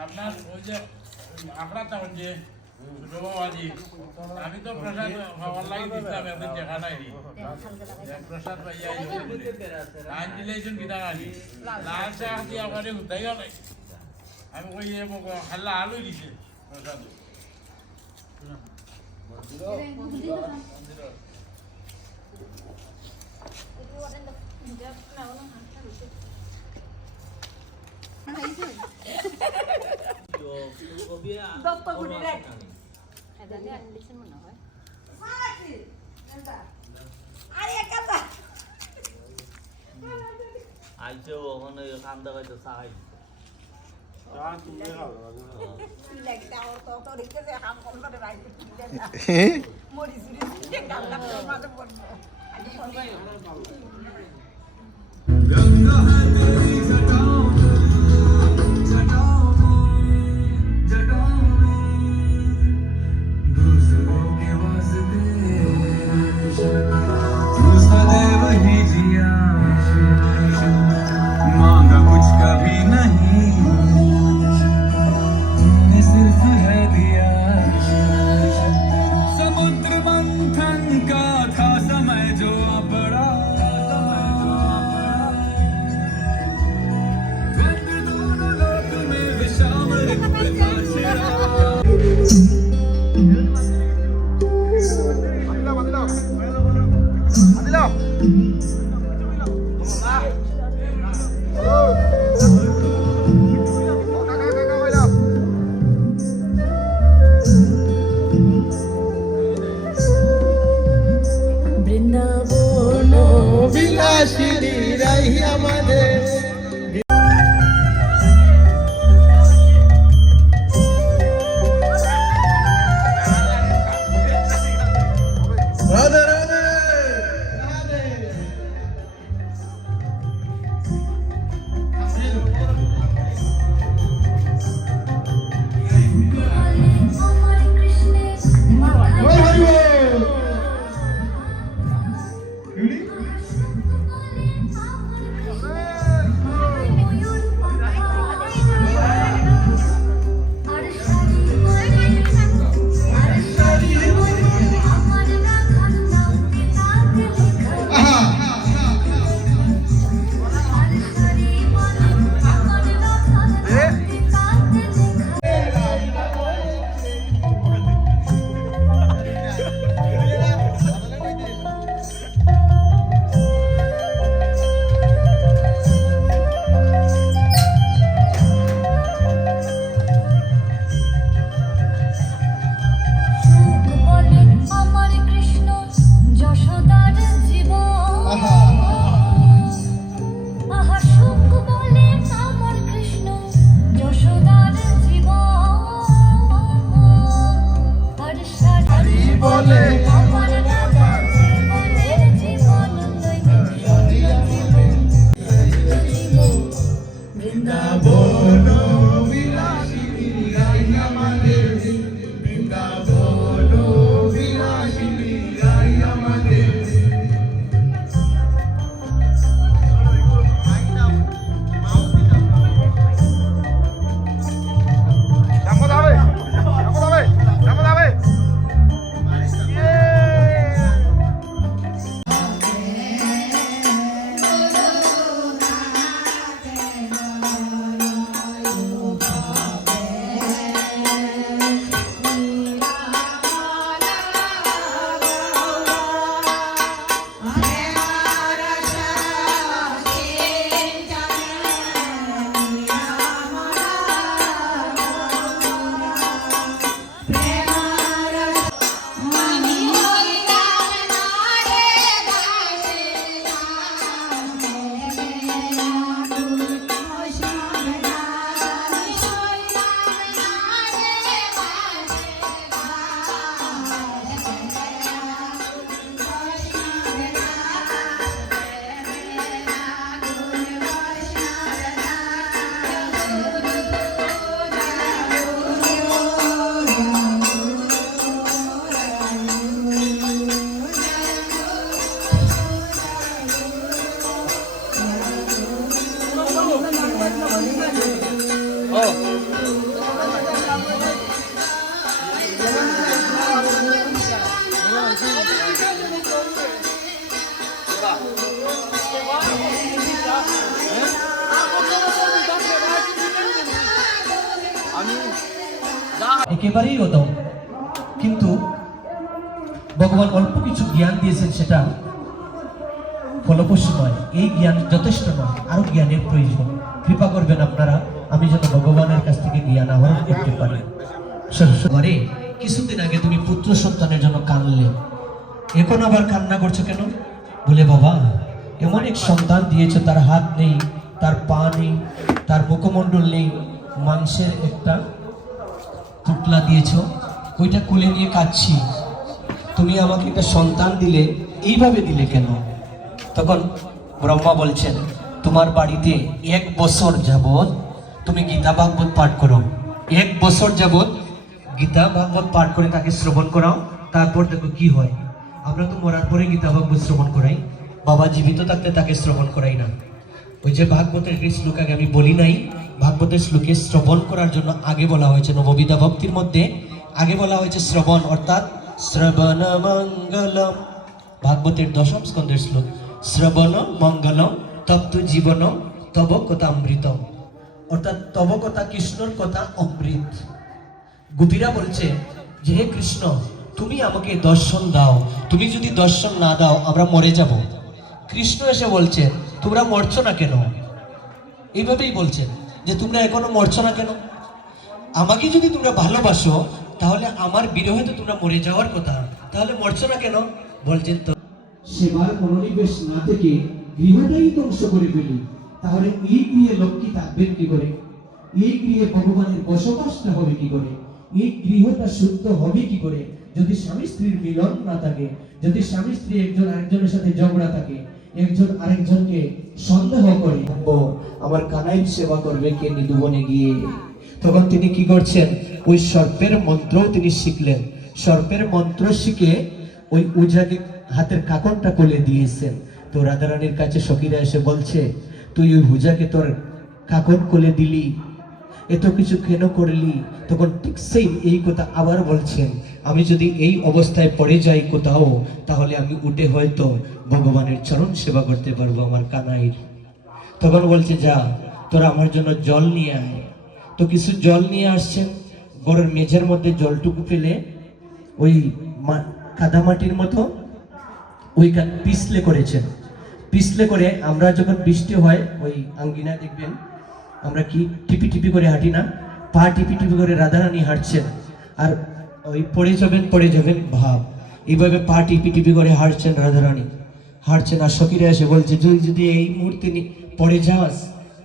আপনার ওই যে আখড়াটা হচ্ছে বাবাজি আমি তো প্রসাদ খাওয়ার লাগে দিতাম এদের দেখা নাই প্রসাদ পাইয়া আইন দিলেছেন কিনা গাড়ি লাল চা দিয়ে আমার উঠাই গেল আমি কই হাল্লা আলু দিছে প্রসাদ আইছে ওখানে কান্দা গাইতে চাই বৃন্দাবন বিলাসিনী রাই আমাদের একেবারেই অদম, কিন্তু ভগবান অল্প কিছু জ্ঞান দিয়েছেন, সেটা ফলপ্রসূ নয়। এই জ্ঞান যথেষ্ট নয়, আরো জ্ঞানের প্রয়োজন। কৃপা করবেন আপনারা, আমি যেন ভগবানের কাছ থেকে জ্ঞান আহরণ করতে পারি। সরস্বতী, কিছুদিন আগে তুমি পুত্র সন্তানের জন্য কাঁদলে, এখন আবার কান্না করছো কেন? বলে বাবা, এমন এক সন্তান দিয়েছো, তার হাত নেই, তার পা নেই, তার মুখমণ্ডল নেই, মাংসের একটা টুকলা দিয়েছো, ওইটা কোলে নিয়ে কাঁদছি। তুমি আমাকে একটা সন্তান দিলে, এইভাবে দিলে কেন? তখন ব্রহ্মা বলছেন, তোমার বাড়িতে 1 বছর যাবৎ তুমি গীতা ভাগবত পাঠ করো, 1 বছর যাবৎ গীতা ভাগবত পাঠ করে তাকে শ্রবণ করাও, তারপর দেখো কি হয়। আমরা তো মরার পরে গীতা ভাগবত শ্রবণ করাই, বাবা জীবিত থাকতে তাকে শ্রবণ করাই না। ওই যে ভাগবতের একটি শ্লোক আগে আমি বলি নাই, ভাগবতের শ্লোকে শ্রবণ করার জন্য আগে বলা হয়েছে, নববিধা ভক্তির মধ্যে আগে বলা হয়েছে শ্রবণ, অর্থাৎ শ্রবণ মঙ্গলম। ভাগবতের 10ম স্কন্ধের শ্লোক, শ্রবণ মঙ্গলম তপ্ত জীবন তব কথা অমৃতম, অর্থাৎ তব কথা, কৃষ্ণর কথা অমৃত। গোপীরা বলছে যে হে কৃষ্ণ, তুমি আমাকে দর্শন দাও, তুমি যদি দর্শন না দাও আমরা মরে যাব। কৃষ্ণ এসে বলছে, তোমরা মরছো না কেন? এইভাবেই বলছেন যে তোমরা এখনো মরছো না কেন? আমাকে যদি তোমরা ভালোবাসো, তাহলে আমার বিরহে তো তোমরা মরে যাওয়ার কথা, তাহলে মরছো না কেন? বলছেন তো সেবার মনোনিবেশ না থেকে গৃহটাই ধ্বংস করে ফেলি, তাহলে এই গৃহে লক্ষ্মী থাকবেন কি করে? এই গৃহে ভগবানের বসবাসটা হবে কি করে? এই গৃহটা শুদ্ধ হবে কি করে যদি স্বামী স্ত্রীর মিলন না থাকে, যদি স্বামী স্ত্রী একজন আরেকজনের সাথে ঝগড়া থাকে, একজন আরেকজনকে সন্দেহ করে? আমার কানাইয়ের সেবা করবে কে নিধুবনে গিয়ে? তখন তিনি কি করছেন, ওই সর্পের মন্ত্র তিনি শিখলেন। সর্পের মন্ত্র শিখে ওই উজাকে হাতের কাকনটা কোলে দিয়েছেন। তো রাধারানীর কাছে সখীরা এসে বলছে, তুই ওই হুজাকে তোর কাকন কোলে দিলি, এত কিছু কেন করলি? তখন ঠিক সেই এই কথা আবার বলছেন, আমি যদি এই অবস্থায় পড়ে যাই কোথাও, তাহলে আমি উঠে হয়তো ভগবানের চরণ সেবা করতে পারবো আমার কানাইর। তখন বলছে, যা তোরা আমার জন্য জল নিয়ে আয়। তো কিছু জল নিয়ে আসছেন, ঘরের মেঝের মধ্যে জলটুকু ফেলে ওই কাদামাটির মতো ওইখানে পিছলে করেছেন। পিছলে করে আমরা যখন বৃষ্টি হয় ওই আঙ্গিনা দেখবেন আমরা কি টিপি টিপি করে হাঁটি না, পা টিপি টিপি করে রাধারানী হাঁটছেন, আর ওই পড়ে যাবেন ভাব, এইভাবে পা টিপি টিপি করে হাঁটছেন রাধারানী, হাঁটছেন। আর সখীরা এসে বলছে, যদি এই মুহূর্তে পড়ে যাস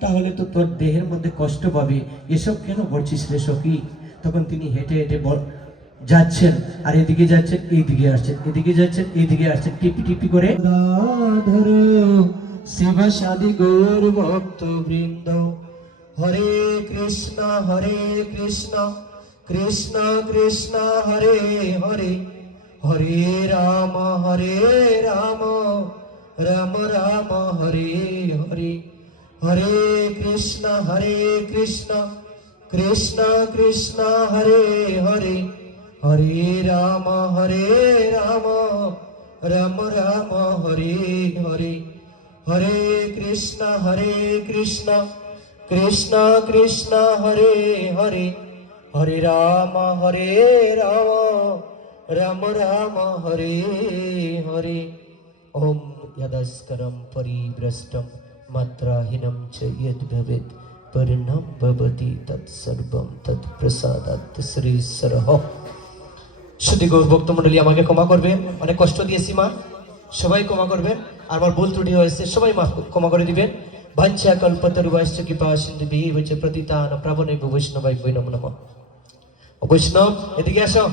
তাহলে তো তোর দেহের মধ্যে কষ্ট পাবে, এসব কেন করছিস রে সখী? তখন তিনি হেঁটে হেঁটে যাচ্ছেন, আর এদিকে যাচ্ছেন, এইদিকে আসছেন, এদিকে যাচ্ছেন, এইদিকে আসছেন, টিপি টিপি করে শিবা সাদি গৌর ভক্ত বৃন্দ, হরে কৃষ্ণ কৃষ্ণ কৃষ্ণ হরে হরে, হরে রাম রাম রাম হরে হরে, হরে কৃষ্ণ কৃষ্ণ কৃষ্ণ হরে হরে, হরে রাম রাম রাম হরে হরে, হরে কৃষ্ণ কৃষ্ণ কৃষ্ণ হরে হরে, হরে রাম রাম রাম হরে হরে। ওম यदस्करं परिभ्रष्टं मात्राहीनं च यद् भवेत् परिणाम भवति तत्सर्वं तत्प्रसादात् श्रीश्वरः। শুধু গৌর ভক্ত মণ্ডলী আমাকে ক্ষমা করবেন, অনেক কষ্ট দিয়েছি মা, সবাই ক্ষমা করবেন। আর আমার ভুল ত্রুটি হয়েছে, সবাই ক্ষমা করে দিবেন। বাঞ্ছা কল্পতরুভ্যশ্চ কৃপা সিন্ধুভ্যেব চ প্রতিতান প্রবণেভ্যো বৈষ্ণবেভ্যো নমো নমঃ। বৈষ্ণব এদিকে আসো।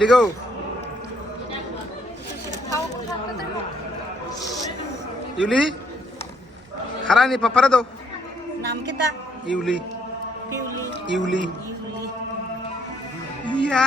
লিগো ইউলি খারানি পাপারা দাও নাম কিতা ইউলি পিউলি ইউলি ইউলি ইয়া